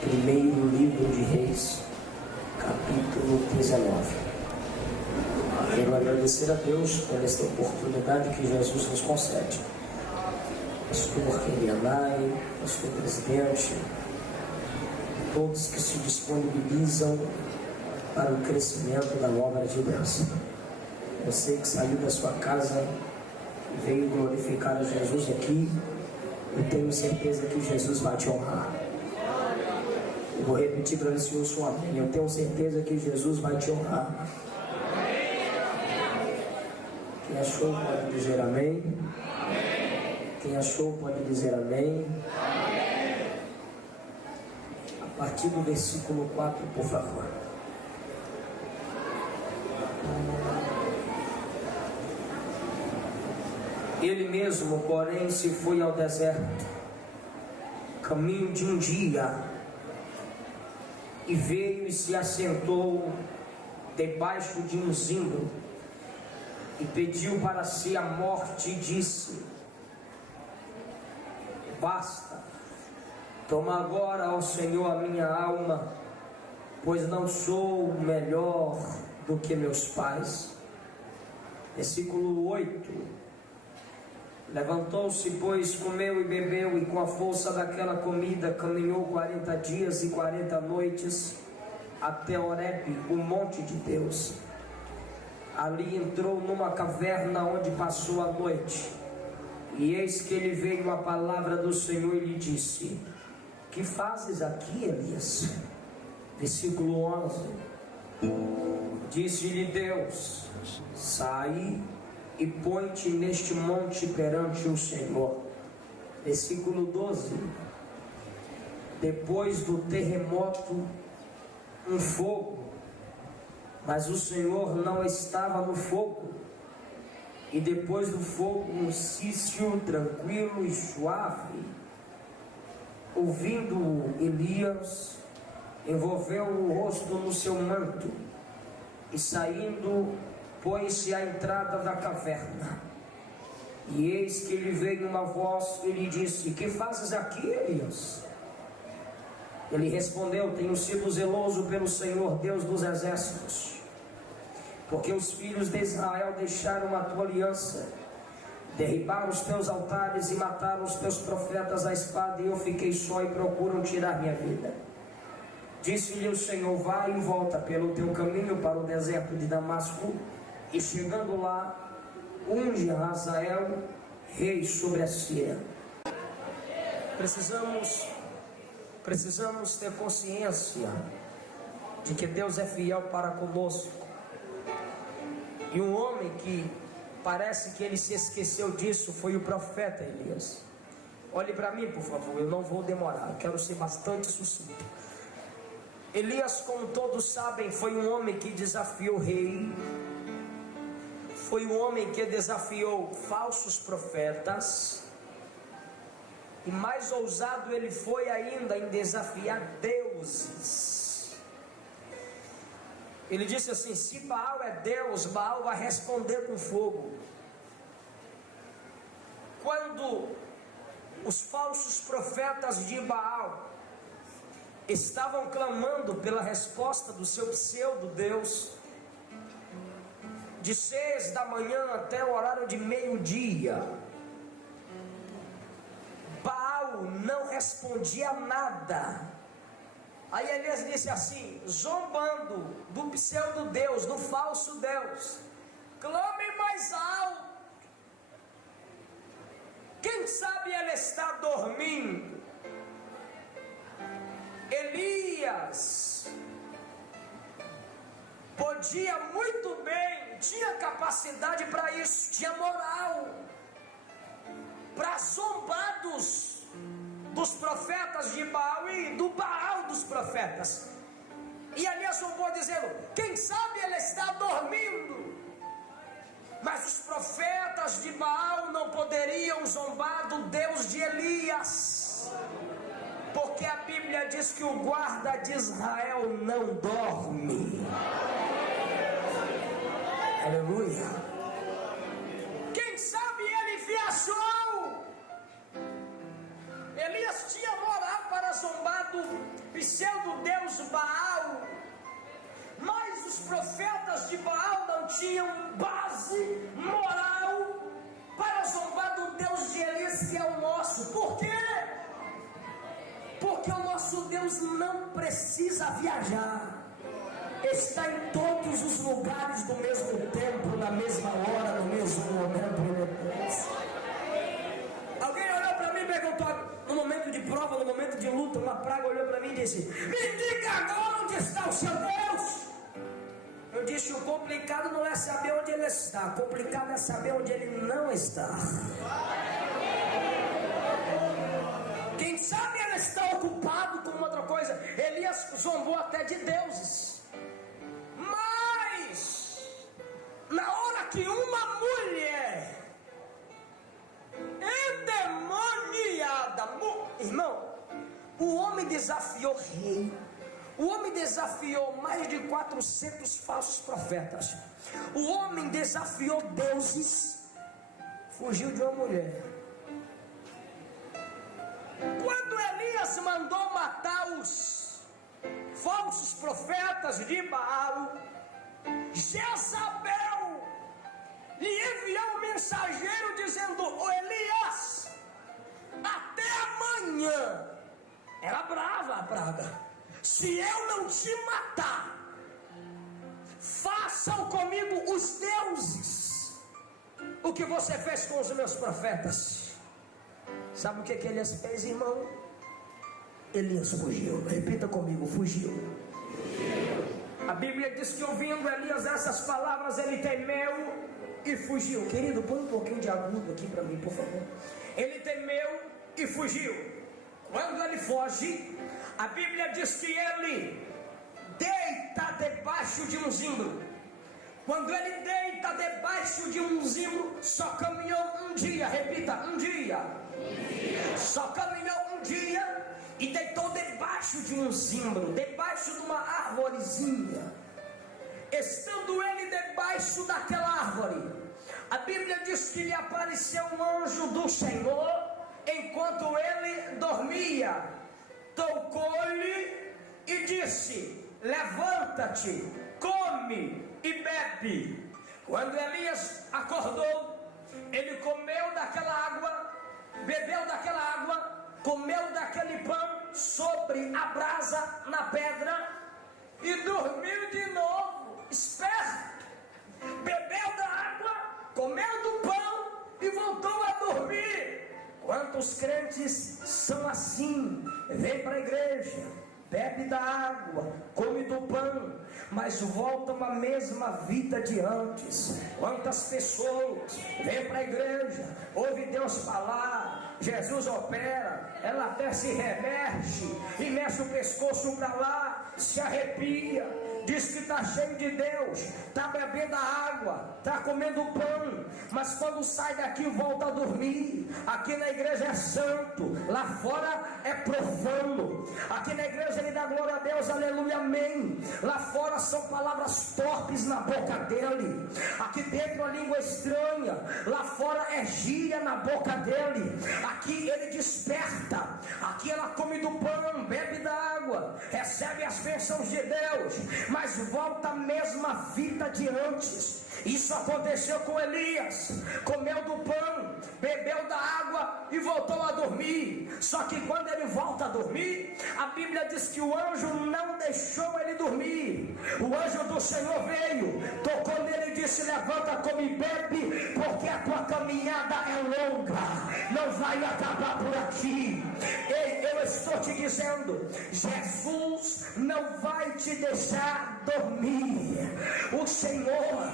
Primeiro livro de Reis, capítulo 19. Quero agradecer a Deus por esta oportunidade que Jesus nos concede. Pastor Kelianai, pastor presidente, todos que se disponibilizam para o crescimento da obra de Deus. Você que saiu da sua casa e veio glorificar a Jesus aqui, eu tenho certeza que Jesus vai te honrar. Eu vou repetir para ver se eu sou amém. Eu tenho certeza que Jesus vai te honrar. Quem achou pode dizer amém. Quem achou pode dizer amém. A partir do versículo 4, por favor. Ele mesmo, porém, se foi ao deserto, caminho de um dia, e veio e se assentou debaixo de um zimbro, e pediu para si a morte, e disse: basta, toma agora, ó Senhor, a minha alma, pois não sou melhor do que meus pais. Versículo 8. Levantou-se, pois, comeu e bebeu, e com a força daquela comida caminhou 40 dias e 40 noites até Horebe, o monte de Deus. Ali entrou numa caverna onde passou a noite. E eis que lhe veio a palavra do Senhor e lhe disse: que fazes aqui, Elias? Versículo 11. Disse-lhe Deus: sai e põe-te neste monte perante o Senhor. Versículo 12. Depois do terremoto, um fogo, mas o Senhor não estava no fogo. E depois do fogo, um cício tranquilo e suave. Ouvindo Elias, envolveu o rosto no seu manto, e saindo, pôs-se à entrada da caverna. E eis que lhe veio uma voz e lhe disse: que fazes aqui, Elias? Ele respondeu: tenho sido zeloso pelo Senhor Deus dos exércitos, porque os filhos de Israel deixaram a tua aliança, derribaram os teus altares e mataram os teus profetas à espada, e eu fiquei só e procuram tirar minha vida. Disse-lhe o Senhor: vai e volta pelo teu caminho para o deserto de Damasco, e chegando lá, unge a Hazael rei sobre a Síria. Precisamos ter consciência de que Deus é fiel para conosco. E um homem que parece que ele se esqueceu disso foi o profeta Elias. Olhe para mim, por favor, eu não vou demorar, eu quero ser bastante sucinto. Elias, como todos sabem, foi um homem que desafiou o rei. Foi um homem que desafiou falsos profetas. E mais ousado ele foi ainda em desafiar deuses. Ele disse assim: se Baal é Deus, Baal vai responder com fogo. Quando os falsos profetas de Baal estavam clamando pela resposta do seu pseudo-deus, de 6 da manhã até o horário de meio-dia, Baal não respondia nada. Aí Elias disse assim, zombando do pseudo-deus, do falso Deus: clame mais alto. Quem sabe ele está dormindo? Elias podia muito bem, tinha capacidade para isso, tinha moral para zombar dos profetas de Baal e do Baal dos profetas. E Elias zombou dizendo: quem sabe ele está dormindo. Mas os profetas de Baal não poderiam zombar do Deus de Elias, porque a Bíblia diz que o guarda de Israel não dorme. Aleluia. Quem sabe ele viajou. Elias tinha moral para zombar do pseudo-deus Baal. Mas os profetas de Baal não tinham base moral para zombar do Deus de Elias, que é o nosso. Por quê? Porque o nosso Deus não precisa viajar, está em todos os lugares do mesmo tempo, na mesma hora, no mesmo momento. Alguém olhou para mim e perguntou, no momento de prova, no momento de luta, uma praga olhou para mim e disse: me diga agora onde está o seu Deus. Eu disse: o complicado não é saber onde ele está, o complicado é saber onde ele não está. Quem sabe ele está ocupado com outra coisa. Elias zombou até de deuses. Mas na hora que uma mulher endemoniada, irmão, o homem desafiou rei, o homem desafiou mais de 400 falsos profetas, o homem desafiou deuses, fugiu de uma mulher. Quando Elias mandou matar os falsos profetas de Baal, Jezabel lhe enviou um mensageiro dizendo: ô Elias, até amanhã. Era brava a praga. Se eu não te matar, façam comigo os deuses o que você fez com os meus profetas. Sabe o que Elias fez, irmão? Elias fugiu. Repita comigo: fugiu. A Bíblia diz que ouvindo Elias essas palavras, ele temeu e fugiu. Querido, põe um pouquinho de agudo aqui para mim, por favor. Ele temeu e fugiu. Quando ele foge, a Bíblia diz que ele deita debaixo de um zimbro. Quando ele deita debaixo de um zimbro, só caminhou um dia. Repita: um dia. Só caminhou um dia e deitou debaixo de um zimbro, debaixo de uma arvorezinha. Estando ele debaixo daquela árvore, a Bíblia diz que lhe apareceu um anjo do Senhor enquanto ele dormia. Tocou-lhe e disse: levanta-te, come e bebe. Quando Elias acordou, ele comeu daquela água, bebeu daquela água, comeu daquele pão sobre a brasa na pedra e dormiu de novo, esperto. Bebeu da água, comeu do pão e voltou a dormir. Quantos crentes são assim? Vem para a igreja, bebe da água, come do pão, mas voltam à mesma vida de antes. Quantas pessoas vêm para a igreja, ouve Deus falar, Jesus opera, ela até se remexe e mexe o pescoço para lá, se arrepia, diz que está cheio de Deus, está bebendo a água, está comendo pão, mas quando sai daqui volta a dormir. Aqui na igreja é santo, lá fora é profano. Aqui na igreja ele dá glória a Deus, aleluia, amém. Lá fora são palavras torpes na boca dele. Aqui dentro a língua estranha, lá fora é gíria na boca dele. Aqui ele desperta, aqui ela come do pão, bebe da água, recebe as bênçãos de Deus, mas volta a mesma vida de antes. Isso aconteceu com Elias. Comeu do pão, bebeu da água e voltou a dormir. Só que quando ele volta a dormir, a Bíblia diz que o anjo não deixou ele dormir. O anjo do Senhor veio, tocou nele e disse: levanta, come e bebe, porque a tua caminhada é longa, não vai acabar por aqui. Ei, eu estou te dizendo, Jesus não vai te deixar dormir. O Senhor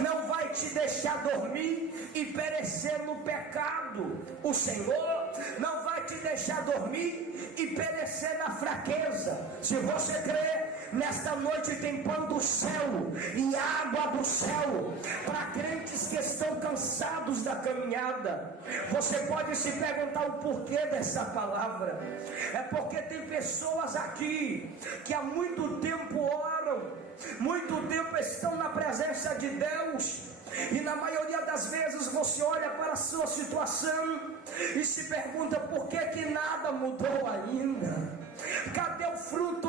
não vai te deixar dormir e perecer no pecado. O Senhor não vai te deixar dormir e perecer na fraqueza. Se você crê, nesta noite tem pão do céu e água do céu para crentes que estão cansados da caminhada. Você pode se perguntar o porquê dessa palavra. É porque tem pessoas aqui que há muito tempo oram, muito tempo estão na presença de Deus, e na maioria das vezes você olha para a sua situação e se pergunta por que nada mudou ainda. Cadê o fruto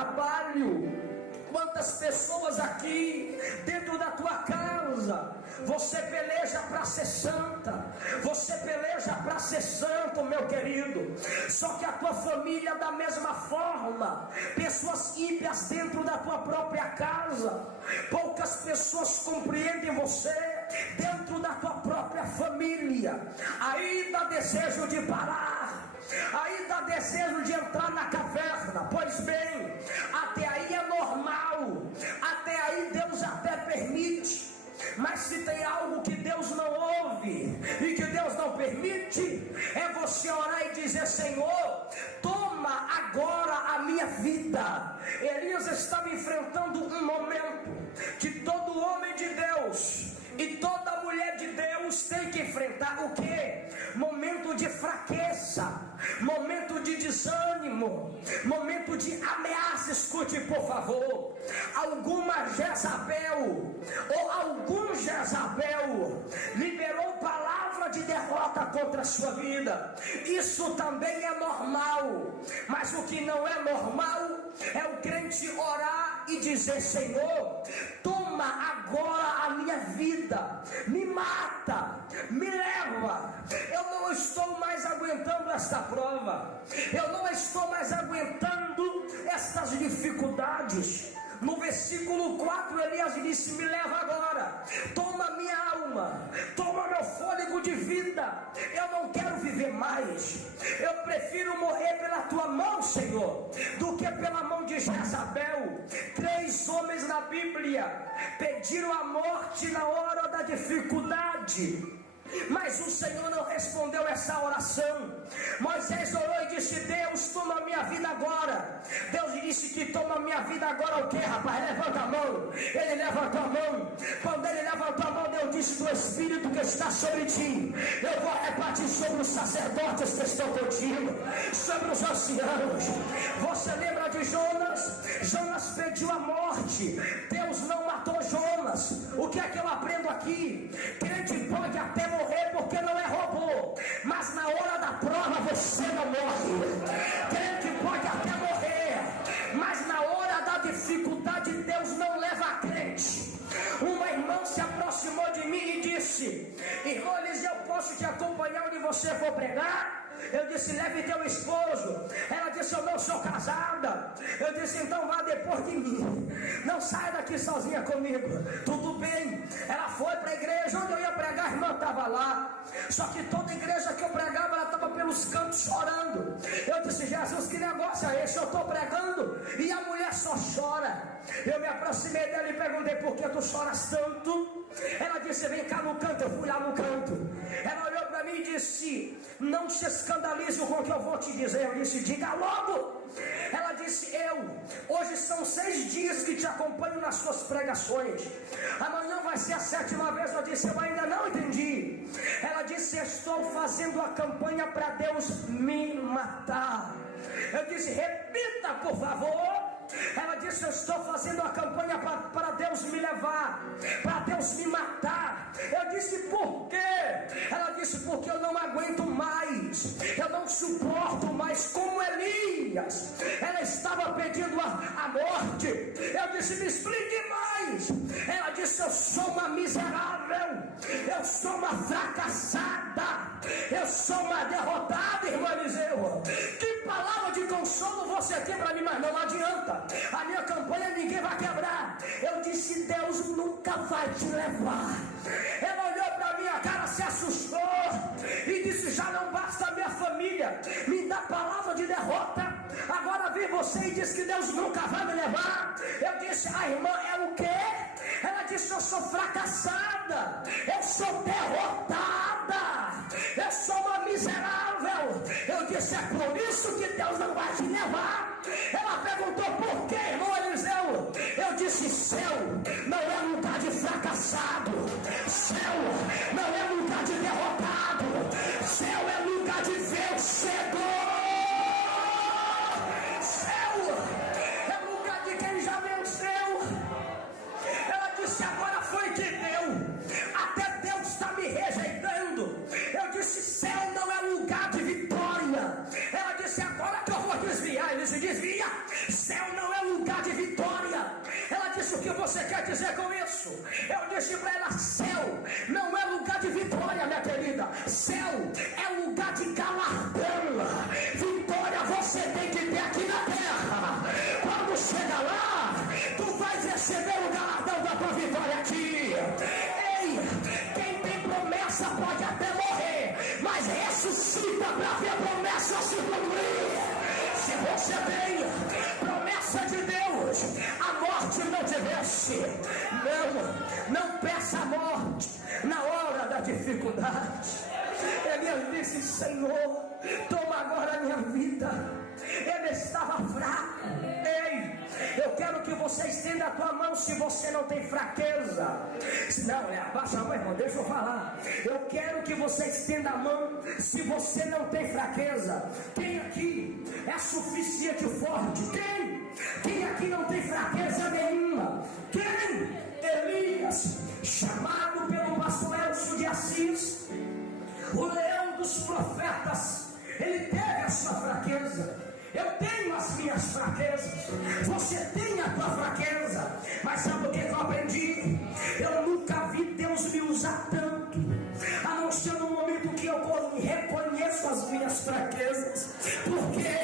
trabalho. Quantas pessoas aqui dentro da tua casa, você peleja para ser santa, você peleja para ser santo, meu querido, só que a tua família da mesma forma, pessoas ímpias dentro da tua própria casa, poucas pessoas compreendem você dentro da tua própria família, aí dá desejo de parar, aí dá desejo de entrar na caverna. Pois bem, até aí é normal, até aí Deus até permite, mas se tem algo que Deus não ouve e que Deus não permite, é você orar e dizer: Senhor, toma agora a minha vida. Elias estava enfrentando um momento que todo homem de Deus e toda mulher de Deus tem que enfrentar. O que? Momento de fraqueza, momento de desânimo, momento de ameaça. Escute, por favor. Alguma Jezabel ou algum Jezabel liberou palavra de derrota contra a sua vida. Isso também é normal, mas o que não é normal é o crente orar e dizer: Senhor, toma agora a minha vida, me mata, me leva. Eu não estou mais aguentando esta prova, eu não estou mais aguentando estas dificuldades. No versículo 4, Elias disse: me leva agora, toma minha alma, toma meu fôlego de vida. Eu não quero viver mais, eu prefiro morrer pela tua mão, Senhor, do que pela mão de Jezabel. 3 homens na Bíblia pediram a morte na hora da dificuldade, mas o Senhor não respondeu essa oração. Moisés orou e disse: Deus, toma a minha vida agora. Deus disse que toma a minha vida agora. O que, rapaz? Levanta a mão. Ele levantou a mão. Quando ele levantou a mão, Deus disse: do Espírito que está sobre ti, eu vou repartir sobre os sacerdotes que estão contigo, sobre os anciãos. Você lembra de Jonas? Jonas pediu a morte, Deus não matou Jonas. O que é que eu aprendo aqui? Crente pode até morrer porque não é robô, mas na hora da prova você não morre. Crente pode até morrer, mas na hora da dificuldade Deus não leva a crente. Uma irmã se aproximou de mim e disse: irmão Eliseu, eu posso te acompanhar onde você for pregar? Eu disse: leve teu esposo. Ela disse: eu não sou casada. Eu disse: então vá depois de mim, não saia daqui sozinha comigo. Tudo bem. Ela foi para a igreja onde eu ia pregar, a irmã estava lá. Só que toda igreja que eu pregava, ela estava pelos cantos chorando. Eu disse: Jesus, que negócio é esse? Eu estou pregando e a mulher só chora. Eu me aproximei dela e perguntei: por que tu choras tanto? Ela disse: vem cá no canto. Eu fui lá no canto. Ela olhou para mim e disse: não se escandalize com o que eu vou te dizer. Eu disse: diga logo. Ela disse: hoje são 6 dias que te acompanho nas suas pregações, amanhã vai ser a 7ª vez. Eu disse: eu ainda não entendi. Ela disse: estou fazendo a campanha para Deus me matar. Eu disse: repita, por favor. Ela disse: eu estou fazendo a campanha para Deus me levar, para Deus me matar. Eu disse: por quê? Ela disse: porque eu não aguento mais, eu não suporto mais, como Elias. Ela estava pedindo a morte. Eu disse: me explique mais. Ela disse: eu sou uma miserável, eu sou uma fracassada, eu sou uma derrotada, irmã Eliseu. Que palavra de consolo você tem para mim? Mas não adianta, a minha campanha ninguém vai quebrar. Eu disse: Deus nunca vai te levar. Ela olhou para minha cara, se assustou e disse: já não basta a minha família me dá palavra de derrota, agora vem você e diz que Deus nunca vai me levar. Eu disse: a irmã é o quê? Ela disse: eu sou fracassada, eu sou derrotada, eu sou uma miserável. Eu disse: é por isso que Deus não vai te levar. Ela perguntou: por quê, irmão Eliseu? Eu disse: céu não é lugar de fracassado, céu não é lugar de derrotado, céu é lugar de vencedor. Céu é lugar de quem já venceu. Ela disse: agora foi que deu, até Deus está me rejeitando. Eu disse: céu não é lugar de vitória. Ela disse: agora que eu vou desviar. Ele disse: desvia. Céu não é lugar Eu disse para ela: céu não é lugar de vitória, minha querida. Céu é lugar de galardão. Vitória você tem que ter aqui na terra. Quando chega lá, tu vais receber o galardão da tua vitória aqui. Ei, quem tem promessa pode até morrer, mas ressuscita para ver a promessa se cumprir. Se você tem promessa de Deus, a morte não te vence. Não peça a morte na hora da dificuldade. Ele disse: Senhor, toma agora a minha vida. Ele estava fraco. Ei, eu quero que você estenda a tua mão se você não tem fraqueza. Não, abaixa a mão, irmão, deixa eu falar. Eu quero que você estenda a mão se você não tem fraqueza. Quem aqui é suficiente forte? Quem aqui não tem fraqueza nenhuma? Quem? Elias, chamado pelo pastor Elcio de Assis, o leão dos profetas. Ele teve a sua fraqueza. Eu tenho as minhas fraquezas. Você tem a tua fraqueza. Mas sabe o que eu aprendi? Eu nunca vi Deus me usar tanto, a não ser no momento que eu reconheço as minhas fraquezas. Por quê?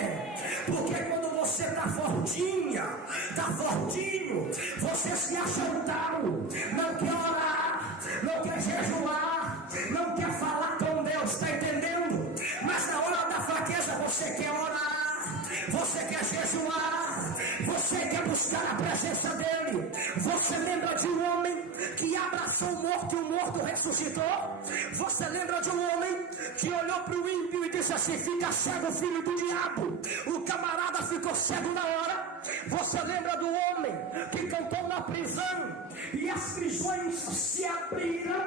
Porque quando você está fortinha, está fortinho, você se acha um tal, não quer orar, não quer jejuar, não quer falar com Deus, está entendendo? Mas na hora da fraqueza você quer orar, você quer jejuar, você quer buscar a presença dele. Você lembra de um homem que abraçou o morto e o morto ressuscitou? Você lembra de um homem que olhou para o ímpio e disse assim: fica cego, filho do diabo? O camarada ficou cego na hora. Você lembra do homem que cantou na prisão e as prisões se abriram?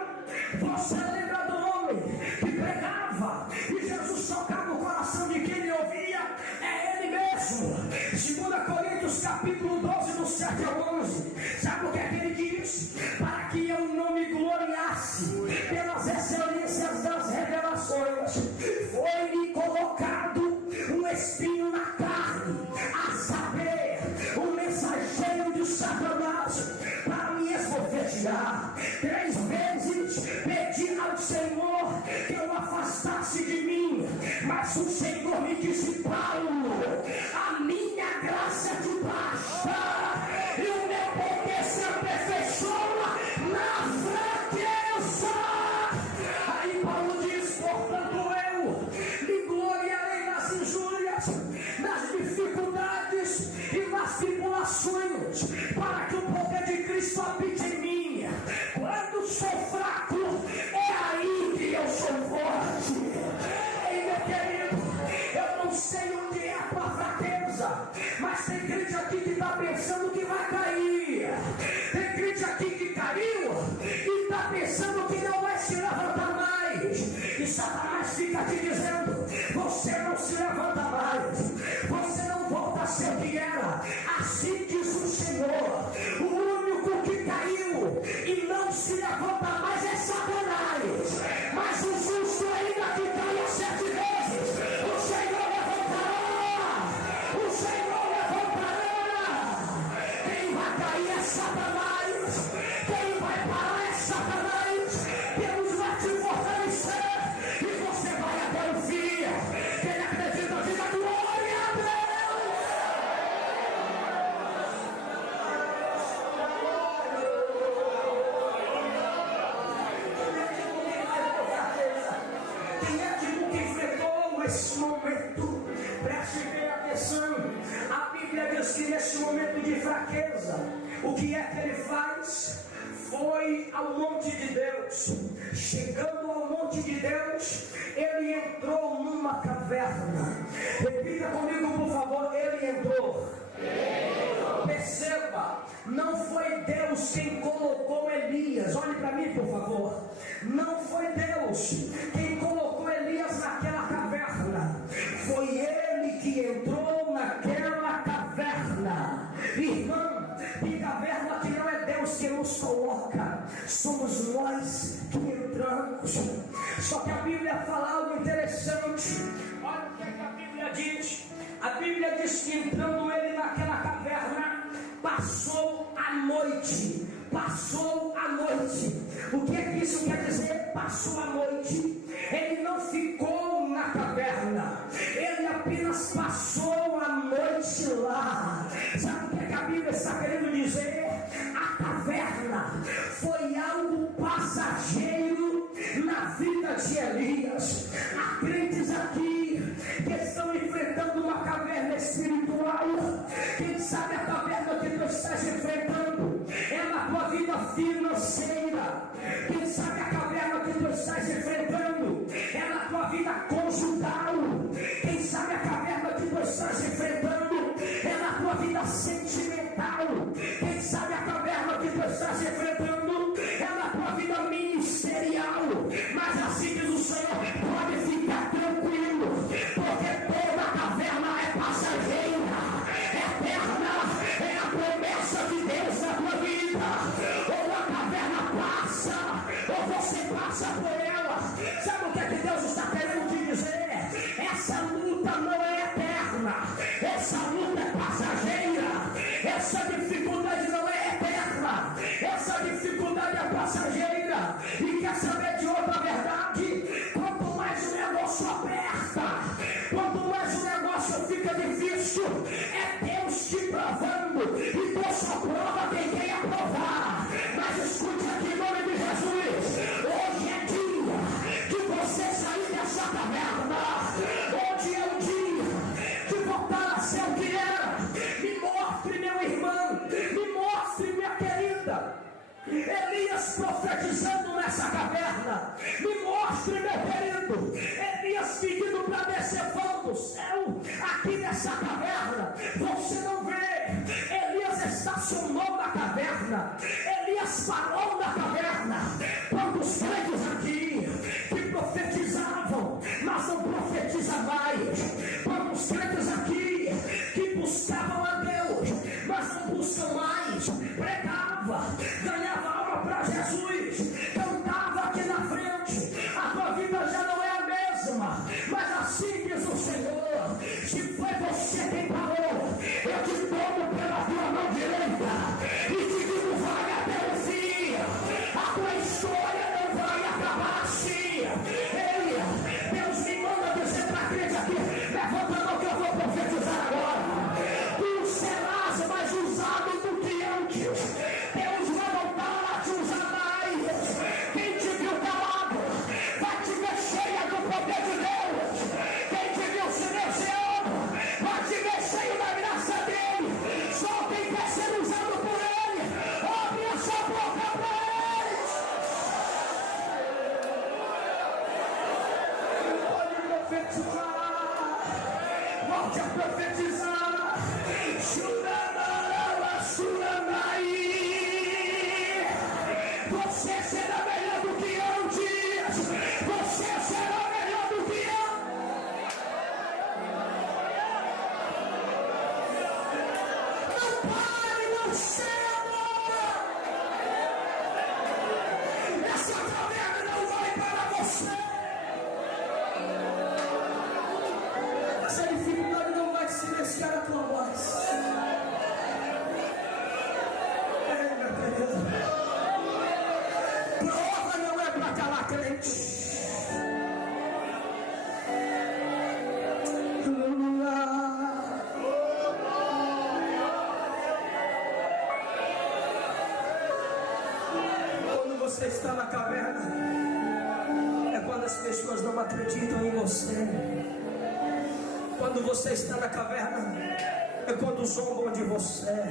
Você lembra do homem que pregava e Jesus tocava o coração de quem ele ouvia? É ele mesmo. 2 Coríntios capítulo 12, do 7 ao 11. Sabe o que é que ele diz? Para que eu não me gloriasse pelas excelências das revelações, foi-me colocado um espinho na carne, a saber, o mensageiro de Satanás, para me esbofetear. 3 vezes pedi ao Senhor que eu afastasse de mim, mas o Senhor me disse: Paulo, a minha graça te basta, e o meu poder se aperfeiçoa na fraqueza. Aí Paulo diz: portanto eu me gloriarei nas injúrias, nas dificuldades e nas tribulações, para que o poder de Cristo habite em mim. Quando sou fraco, é aí que eu sou forte. Ei, meu querido, eu não sei o que é a tua fraqueza, mas tem crente aqui que está pensando que vai cair. Tem crente aqui que caiu e está pensando que não vai se levantar mais. E Satanás fica te dizendo: você não se levanta mais, você não volta a ser o que era. Assim diz o Senhor: o único que caiu e não se levanta mais é Satanás. Mas o justo ainda que caia 7 vezes, o Senhor levantará. O Senhor levantará. Quem vai cair é Satanás. Quem vai parar é Satanás. Deus vai te fortalecer e você vai até o fim. Quem acredita, diga glória a Deus. Quem é que nunca enfrentou esse momento? Preste bem atenção. A Bíblia diz que nesse momento de fraqueza, o que é que ele faz? Foi ao monte de Deus. Chegando ao monte de Deus, ele entrou numa caverna. Repita comigo, por favor: ele entrou. Perceba, não foi Deus quem colocou Elias. Olhe para mim, por favor. Não foi Deus quem colocou Elias naquela caverna. Foi ele que entrou naquela caverna. Irmão, tem caverna que não é Deus que nos coloca, somos nós que entramos. Só que a Bíblia fala algo interessante. Olha o que a Bíblia diz. A Bíblia diz que entrando ele naquela caverna, passou a noite. passou a noite. O que é que isso quer dizer? Passou a noite. Ele não ficou na caverna, ele apenas passou a noite lá. Sabe o que é que a Bíblia está querendo dizer? A caverna foi algo passageiro na vida de Elias. Há crentes aqui que estão enfrentando uma caverna espiritual. Quem sabe a caverna que tu estás enfrentando é na tua vida financeira. Quem sabe a caverna que tu estás enfrentando é na tua vida conjugal. Quem sabe a caverna que tu estás enfrentando é na tua vida sentimental. Quem sabe a caverna que tu estás enfrentando é na tua vida ministerial. Mas assim diz o Senhor, pode ficar tranquilo, porque toda caverna é passageira, eterna é a promessa de Deus na tua vida. Ou a caverna passa, ou você passa por ela. Sabe o que é que Deus está querendo te dizer? Essa luta não é eterna, essa luta é passageira, essa dificuldade não é eterna, essa dificuldade é passageira. E quer saber de outra verdade? Quanto mais o negócio aperta, quanto mais o negócio fica difícil, é Deus te provando, e Deus só prova quem quer aprovar. Mas escute aqui em nome de Jesus, hoje é dia de você sair dessa caverna. Hoje é o dia de voltar a ser o que era. Me mostre, meu irmão, me mostre, minha querida, Elias profetizando nessa caverna. Me mostre, meu querido, Elias pedindo para descer fogo do céu aqui nessa caverna. Você não vê? Elias estacionou na caverna, Elias parou na caverna. Quantos crentes aqui que profetizavam, mas não profetiza mais? Quantos crentes aqui que buscavam a Deus, mas não buscam mais? Pregava, ganhava alma para Jesus, cantava aqui na frente. A tua vida já não é a mesma. Mas assim diz o Senhor, se foi você quem parou, eu te tomo pela tua mão direita e te digo, vai até o fim. A tua história não vai acabar assim. Ei, Deus me manda dizer para a crente aqui, levanta a mão que eu vou profetizar agora. Tu serás mais usado do que antes. Deus vai voltar a te usar mais. Quem te viu calado vai te ver cheia do poder de Deus. Quem te viu silenciando vai te ver cheio da graça dele. Só quem quer ser usado por ele, abre a sua boca para eles. Pode profetizar, volte a profetizar. Churanarala, churanai. Você será melhor do que antes. Você será melhor do que antes. Não pare, não ceda. Essa caverna não vai para você. Essa dificuldade não vai silenciar a tua voz. Ei, meu querido, prova não é para calar crente. Quando você está na caverna, é quando as pessoas não acreditam em você. Quando você está na caverna, é quando zombam de você.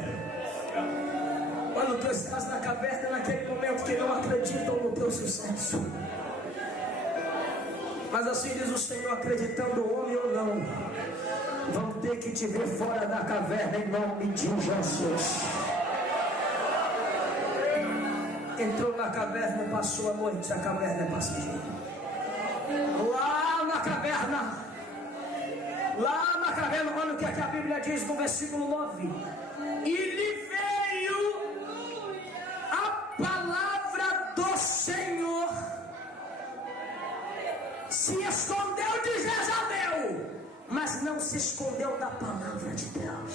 Quando tu estás na caverna, naquele momento que não acreditam no teu sucesso. Mas assim diz o Senhor, acreditando homem ou não, vão ter que te ver fora da caverna em nome de Jesus. Entrou na caverna e passou a noite. A caverna é passageira. Lá na caverna, olha o que a Bíblia diz no versículo 9. E lhe veio a palavra do Senhor. Se escondeu de Jezabel, mas não se escondeu da palavra de Deus.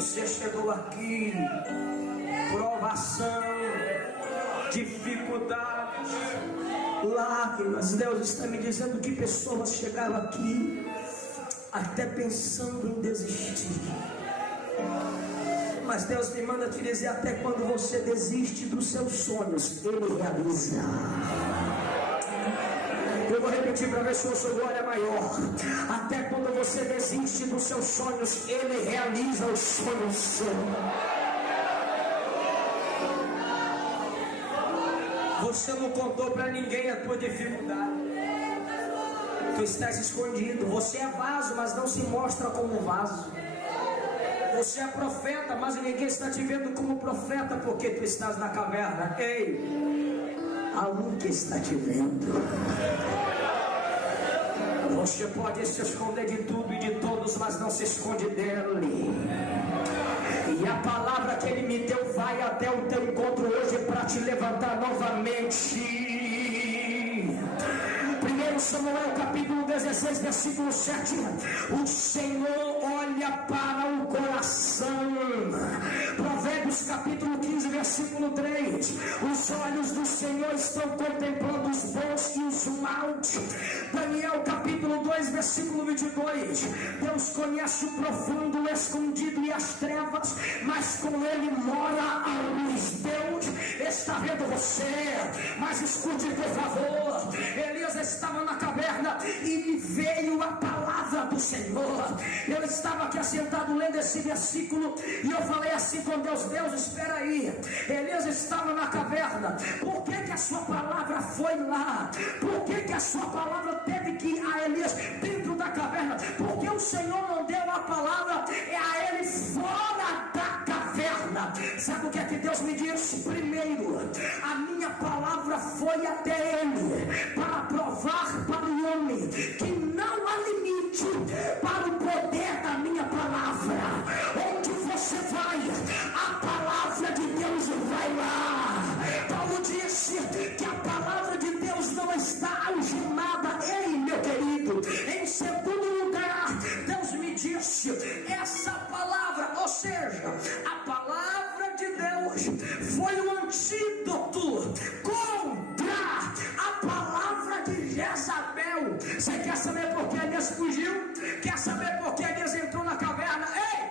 Você chegou aqui, provação, dificuldades, lágrimas. Deus está me dizendo que pessoas chegaram aqui até pensando em desistir. Mas Deus me manda te dizer, até quando você desiste dos seus sonhos, Ele realiza. Eu vou repetir para ver se eu sou glória maior. Até quando você desiste dos seus sonhos, Ele realiza os sonhos. Você não contou para ninguém a tua dificuldade. Tu estás escondido. Você é vaso, mas não se mostra como vaso. Você é profeta, mas ninguém está te vendo como profeta, porque tu estás na caverna. Ei, há um que está te vendo. Você pode se esconder de tudo e de todos, mas não se esconde dele. E a palavra que Ele me deu vai até o teu encontro hoje para te levantar novamente. 1 Samuel capítulo 16, versículo 7. O Senhor olha para o coração. Provérbios capítulo 15, versículo 3. Os olhos do Senhor estão contemplando os bons e os maus. Daniel capítulo 2, versículo 22. Deus conhece o profundo, o escondido e as trevas, mas com Ele mora a luz. Deus está vendo você, mas escute por favor. Elias estava na caverna e me veio a palavra do Senhor. Eu estava aqui assentado lendo esse versículo e eu falei assim com Deus: Deus, espera aí. Elias estava na caverna. Por que que a sua palavra foi lá? Por que que a sua palavra teve que ir a Elias dentro da caverna? Porque o Senhor não deu a palavra a ele fora da caverna. Sabe o que é que Deus me disse? Primeiro, a minha palavra foi até ele para provar para o homem que não há limite para o poder da minha palavra. Onde você vai, a palavra de Deus vai lá. Paulo disse que a palavra de Deus não está algemada. Ei, meu querido, em segundo lugar, Deus me disse, essa palavra, ou seja, a palavra de Deus foi um antídoto contra a palavra de Jezabel. Você quer saber por que Elias fugiu? Quer saber por que Elias entrou na caverna? Ei!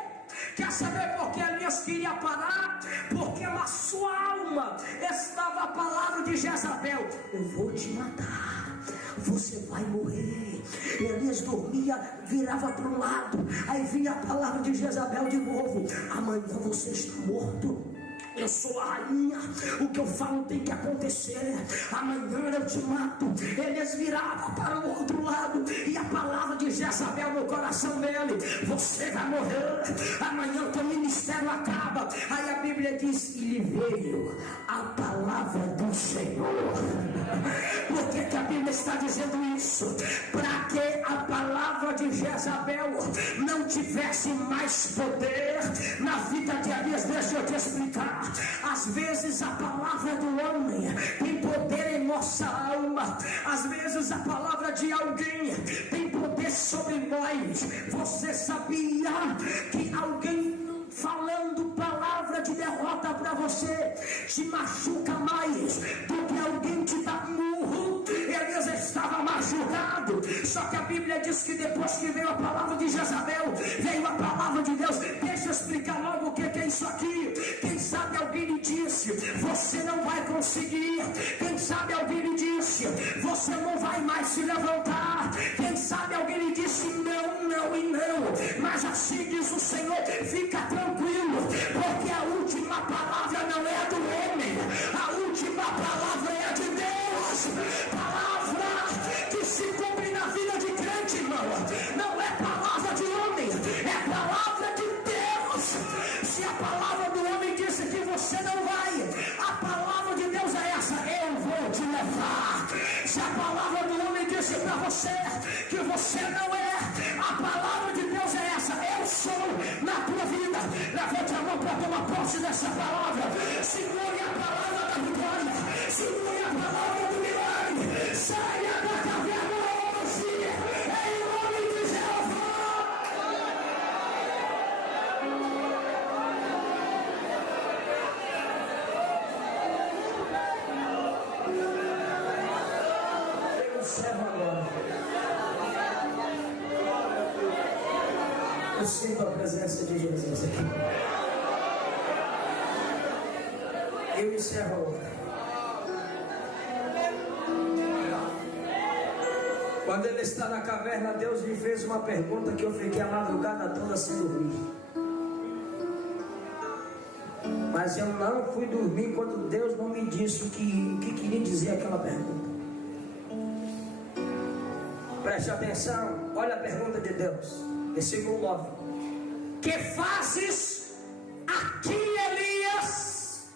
Quer saber por que Elias queria parar? Porque na sua alma estava a palavra de Jezabel: eu vou te matar, você vai morrer. Elias dormia, virava para um lado, aí vinha a palavra de Jezabel de novo: amanhã você está morto. Eu sou a rainha, o que eu falo tem que acontecer. Amanhã eu te mato. Elias virava para o outro lado e a palavra de Jezabel no coração dele: você vai morrer, amanhã o teu ministério acaba. Aí a Bíblia diz: e lhe veio a palavra do Senhor. Por que que a Bíblia está dizendo isso? Para que a palavra de Jezabel não tivesse mais poder na vida de Elias. Deixa eu te explicar. Às vezes a palavra do homem tem poder em nossa alma. Às vezes a palavra de alguém tem poder sobre nós. Você sabia que alguém falando palavra de derrota para você te machuca mais do que alguém te dá murro? Elias estava machucado, só que a Bíblia diz que depois que veio a palavra de Jezabel, veio a palavra de Deus. Deixa eu explicar logo o que é isso aqui. Quem sabe alguém lhe disse: você não vai conseguir. Quem sabe alguém lhe disse: você não vai mais se levantar. Quem sabe alguém lhe disse: não, não e não. Mas assim diz o Senhor: fica tranquilo, porque a última palavra não é do homem, a última palavra é de Deus. Palavra que se cumpre na vida de crente, irmão. Não é palavra de homem, é palavra de Deus. Se a palavra do homem disse que você não vai, a palavra de Deus é essa: eu vou te levar. Se a palavra do homem disse para você que você não é, a palavra de Deus é essa: eu sou na tua vida. Levante a mão para tomar posse dessa palavra. Segure a palavra da vitória, segure a palavra do milagre. Saia da caverna hoje, em nome de Jeová. Eu sinto a presença de Jesus aqui. Eu encerro agora. Quando ele está na caverna, Deus lhe fez uma pergunta que eu fiquei a madrugada toda sem dormir. Mas eu não fui dormir quando Deus não me disse o que queria dizer aquela pergunta. Preste atenção, olha a pergunta de Deus, versículo 9. Que fazes aqui, Elias?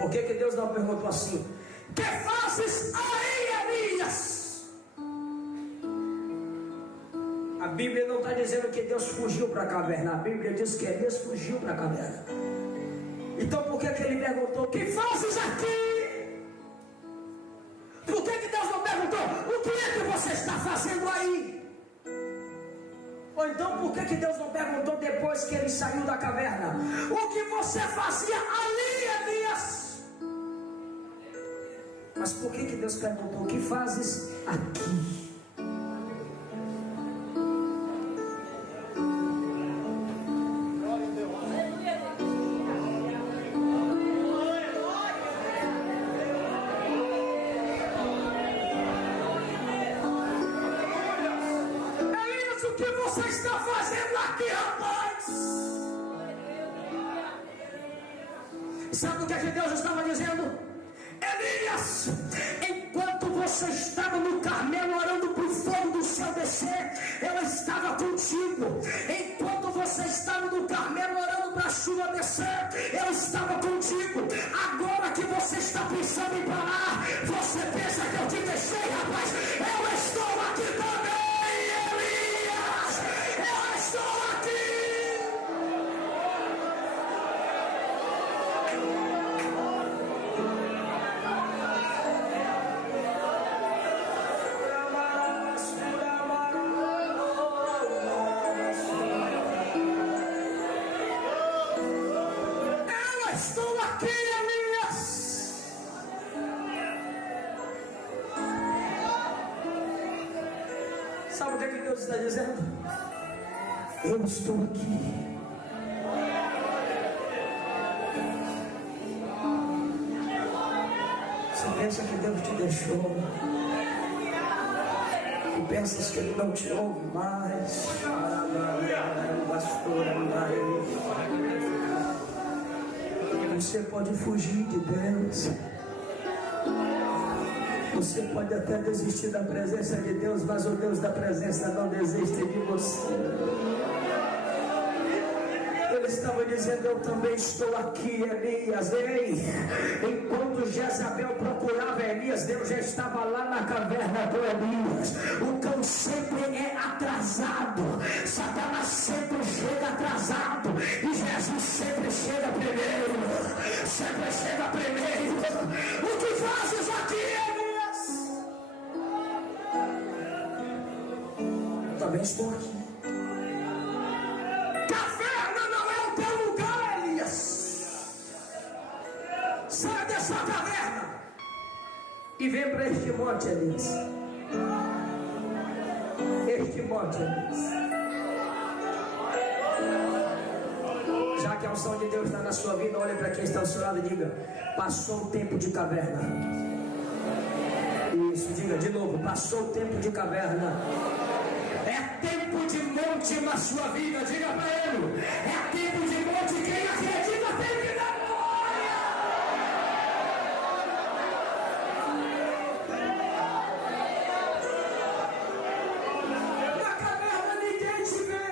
Por que Deus não perguntou assim? Que fazes aí, Elias? A Bíblia não está dizendo que Deus fugiu para a caverna. A Bíblia diz que Elias fugiu para a caverna. Então por que ele perguntou, que fazes aqui? Por que Deus não perguntou, o que é que você está fazendo aí? Ou então por que Deus não perguntou depois que ele saiu da caverna, o que você fazia ali, Elias? Mas por que Deus perguntou, o que fazes aqui? Elias, o que você está fazendo aqui, rapaz? Sabe o que Deus estava dizendo? Elias, enquanto você estava no Carmelo orando para o fogo do céu descer, eu estava contigo. Enquanto você estava no Carmelo orando para a chuva descer, eu estava contigo. Agora que você está pensando em parar, você pensa que eu te deixei, rapaz. Eu estou aqui também, Elias. Eu estou aqui. Sabe o que Deus está dizendo? Eu estou aqui. Você pensa que Deus te deixou? Tu pensas que Ele não te ouve mais? Você pode fugir de Deus. Você pode até desistir da presença de Deus, mas o Deus da presença não desiste de você. Ele estava dizendo, eu também estou aqui, Elias. Ei, enquanto Jezabel procurava Elias, Deus já estava lá na caverna do Elias. O cão sempre é atrasado. Satanás sempre chega atrasado. E Jesus sempre chega primeiro. Sempre chega primeiro. O que fazes aqui, Elias? Eu também estou aqui. Sai dessa caverna e vem para este monte, Elias. Este monte, Elias. Já que a unção de Deus está na sua vida, olhe para quem está ao seu lado e diga: passou o tempo de caverna. Isso, diga de novo: passou o tempo de caverna. É tempo de monte na sua vida, diga para ele: é tempo de monte. Quem acredita tem que dar glória. Na caverna ninguém te vê.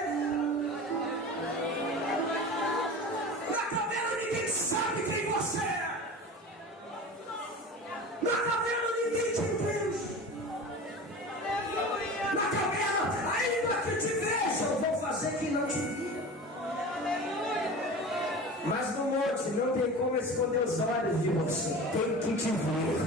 Na caverna ninguém sabe quem você é. Na caverna ninguém te entende. Na caverna, ainda que te veja, eu vou fazer que não te vi. Mas no monte não tem como esconder os olhos de você. Tem que te ver.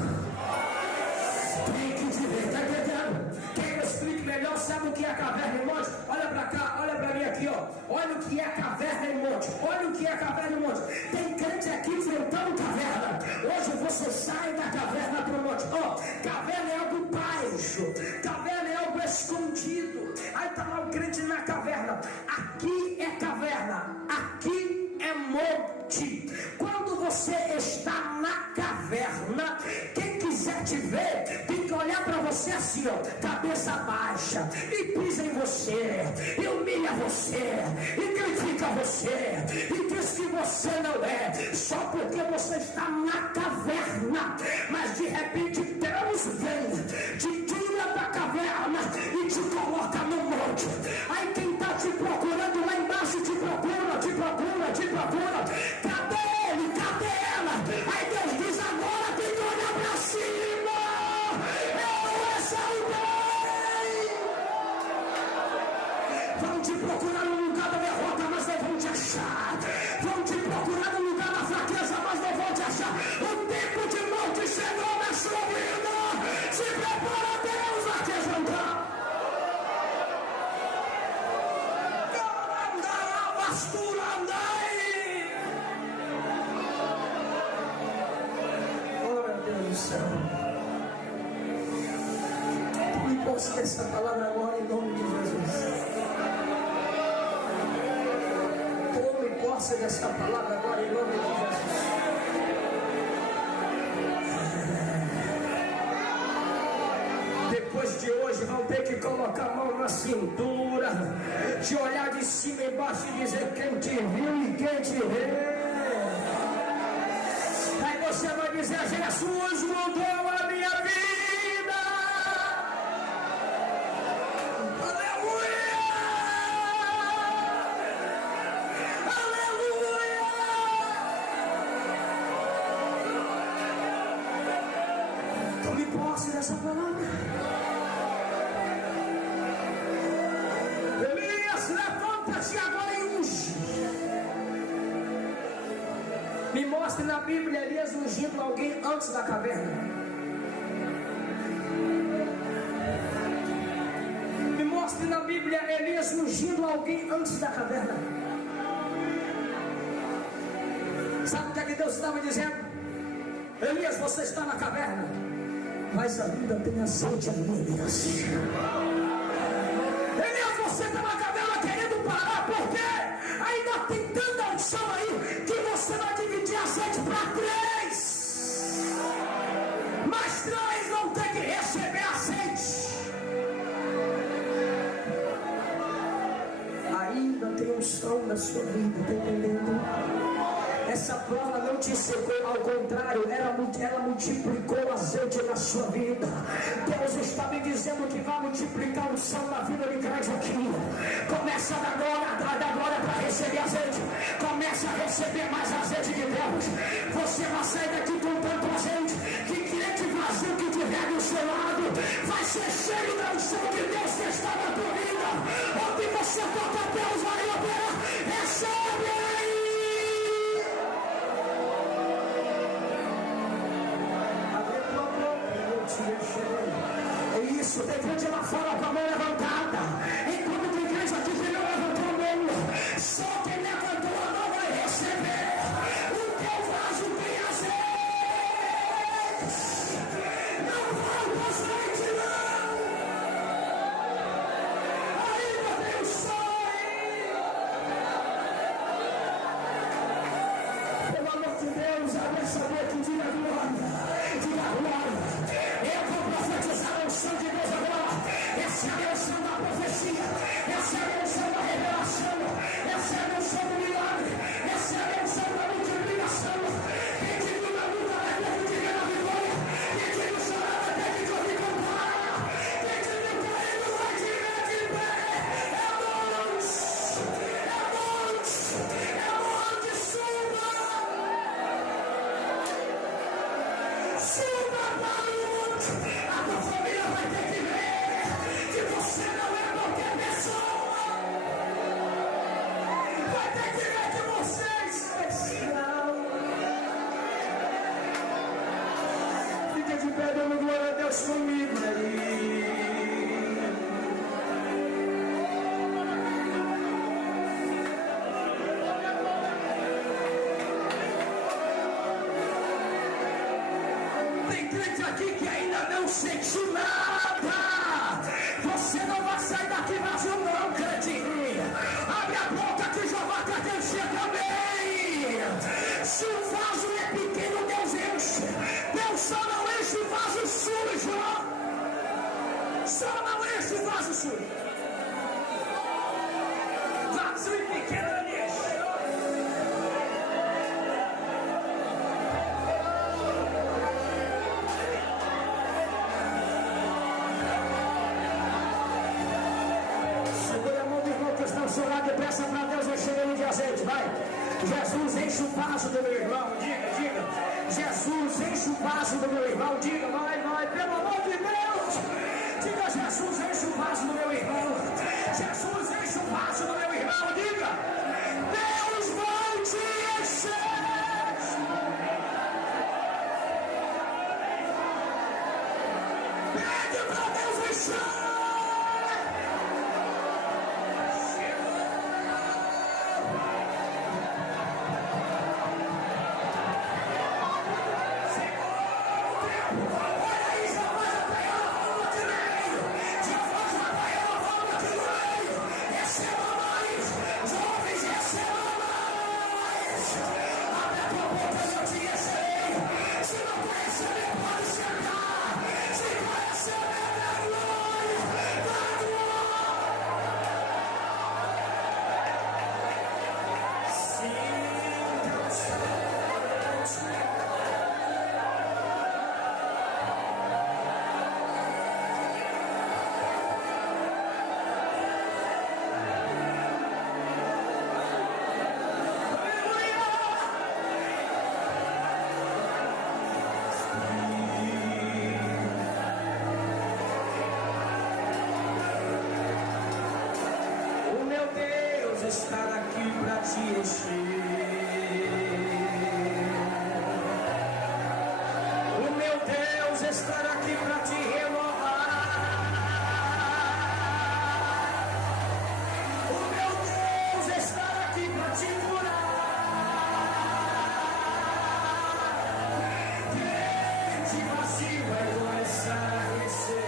Tem que te ver. Está entendendo? Quem me explique melhor sabe o que é caverna e monte? Olha para cá, olha para mim aqui, ó. Olha o que é caverna e monte. Olha o que é caverna e monte. Tem crente aqui enfrentando caverna. Hoje você sai da caverna para o monte. Ó, caverna é algo baixo. Caverna é algo algo escondido. Aí está lá o crente na caverna. Aqui é caverna, aqui é monte. Quando você está na caverna, quem quiser te ver tem que olhar para você assim, ó, cabeça baixa, e pisa em você, e humilha você, e critica você, e diz que você não é, só porque você está na caverna. Mas de repente Deus vem, te tira da caverna e te coloca no monte. Aí quem está te procurando lá embaixo te procura, te procura, te procura. Cadê ele? Cadê ela? Aí Deus diz: agora tem que olhar para cima. Eu exaltei. Vão te procurar no lugar da derrota, mas não vão te achar. Vão te procurar no lugar da fraqueza, mas não vão te achar. O tempo de morte chegou na sua vida. Se prepara, Deus vai te exaltar. Glória a Deus do céu. Tome posse dessa palavra agora em nome de Jesus. Tome posse dessa palavra agora em nome de Jesus. Depois de hoje vão ter que colocar a mão na cintura, te olhar de cima e embaixo e dizer: quem te viu e quem te vê. Aí você vai dizer: Jesus mudou a minha vida. Aleluia! Aleluia! Tome posse dessa palavra. Levanta-te agora e unge. Me mostre na Bíblia Elias ungindo alguém antes da caverna. Me mostre na Bíblia Elias ungindo alguém antes da caverna. Sabe o que é que Deus estava dizendo? Elias, você está na caverna, mas ainda tem azeite ali, Elias. Elias, você está na caverna querendo parar, porque ainda tem tanta unção aí que você vai dividir azeite para 3. Mas 3 vão ter que receber azeite. Ainda tem unção na sua vida, está entendendo? Essa prova não te secou, ao contrário, ela multiplicou o azeite na sua vida. Deus está me dizendo que vai multiplicar o sal na vida de crente aqui. Começa da glória para receber azeite. Começa a receber mais azeite de Deus. Você vai sair daqui com tanto azeite que crente vazio que tiver do seu lado vai ser cheio da unção de Deus que está na tua vida. Onde você toca, Deus vai operar. Recebe aí. É isso, tem gente lá fora com a mão levantada. Enquanto tem igreja aqui que não levantou a mão, só quem levantou a mão vai receber. O teu vaso tem azeite. Não falta azeite, não. Ainda tem o sol. Pelo amor de Deus, abre essa boca e diga glória. Diga glória. Eu vou profetizar a unção de Deus agora. Essa é a unção da profecia. Essa é a unção da revelação. Essa é a unção do milagre. Essa é a unção da multiplicação. Quem te viu na luta vai ter que te ver na vitória. Quem te viu chorar vai ter que te ouvir cantar. Quem te viu caindo vai te ver de pé. É monte. É monte. É monte. Suba. Suba para o monte. A tua família vai ter que ver que você não é qualquer pessoa. Vai ter que ver que você é especial. Fica de pé, dando glória a Deus comigo aí. Tem crente aqui que ainda não sentiu nada. Você o vaso sujo. Vaso e pequena lixo. Segura a mão do irmão que está ao seu lado e peça para Deus encher ele de azeite. Vai. Jesus, enche o vaso do meu irmão. Diga, diga. Jesus, enche o vaso do meu irmão. Diga, vai, pelo amor de Deus. Diga, Jesus, enche o vaso do meu irmão. Jesus, enche o vaso do meu irmão. Diga, Deus vai te encher. Pede para Deus encher. Estar aqui para te encher. O meu Deus estar aqui para te renovar. O meu Deus estar aqui para te curar. Crente vazio vai começar a crescer.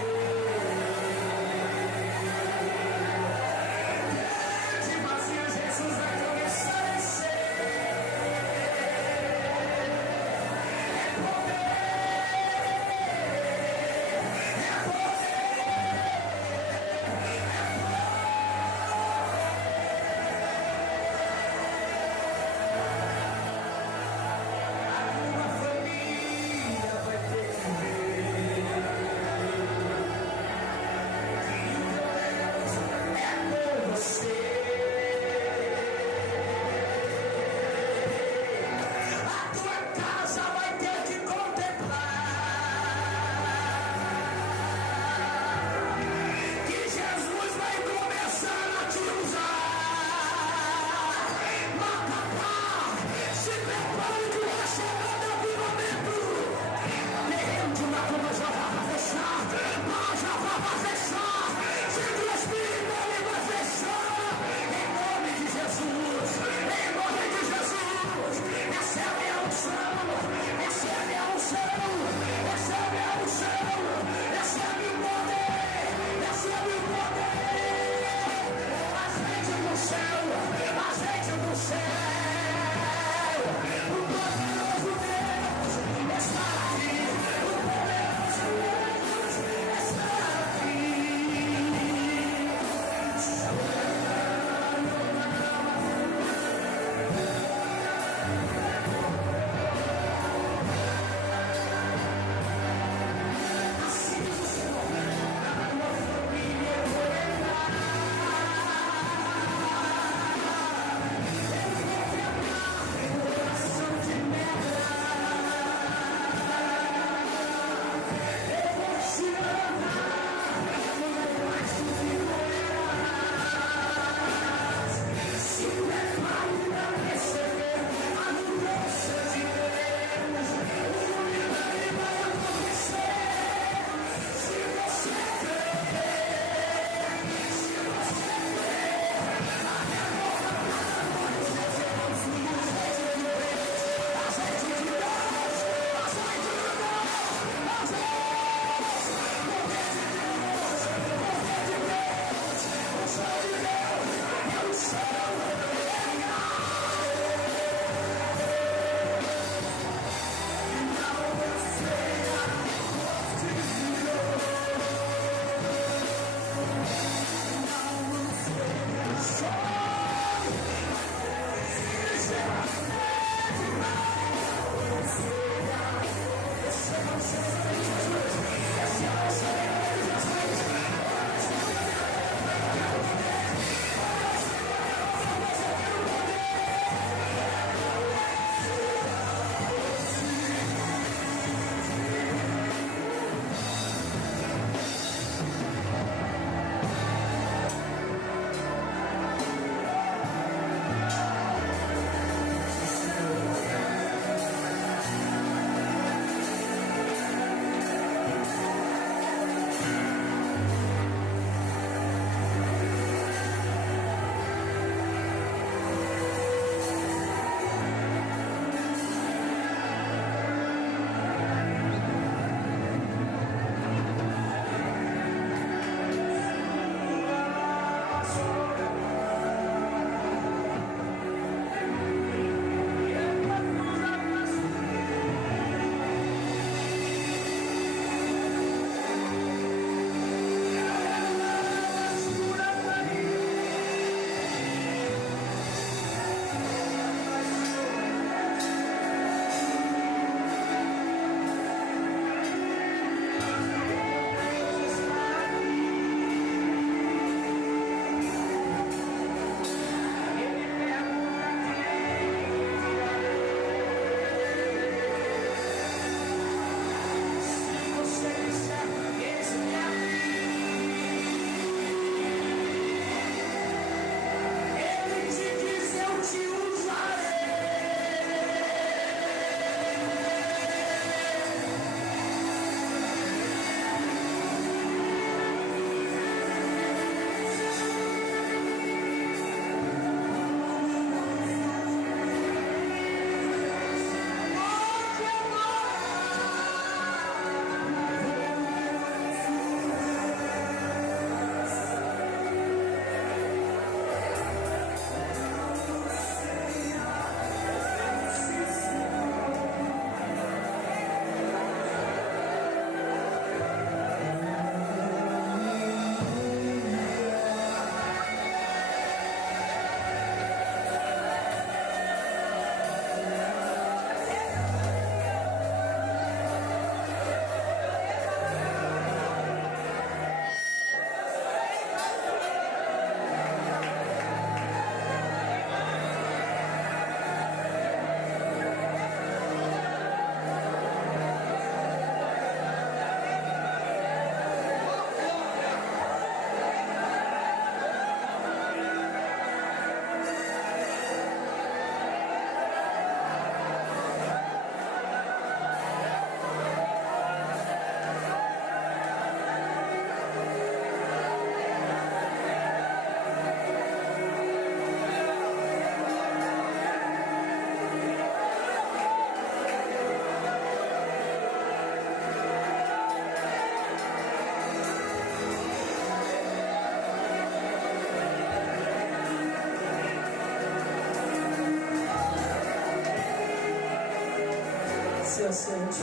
vida sente.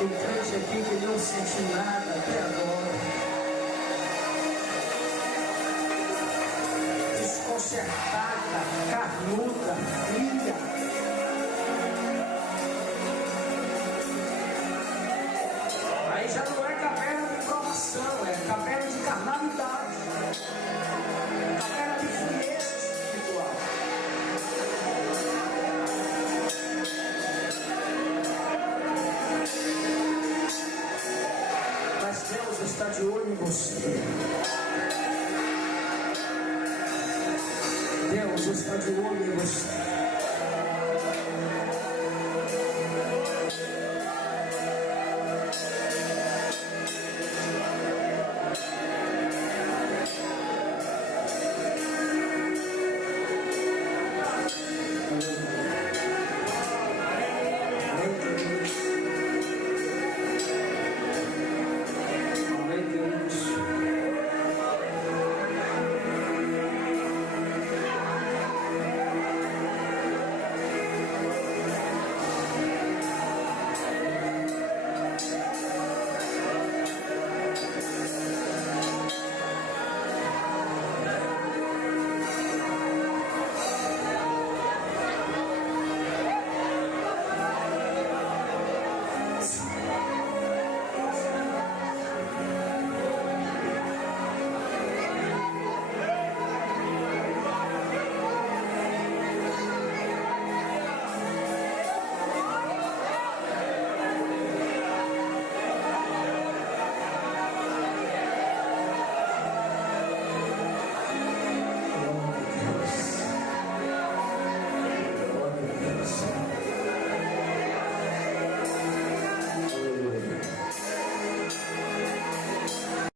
Tem crente aqui que não sente nada até agora. Desconcertada, carnuda, fria. Aí já não é caverna de provação, é caverna de carnalidade. Caverna de frieza espiritual. Mas Deus está de olho em você. Deus está de olho em você.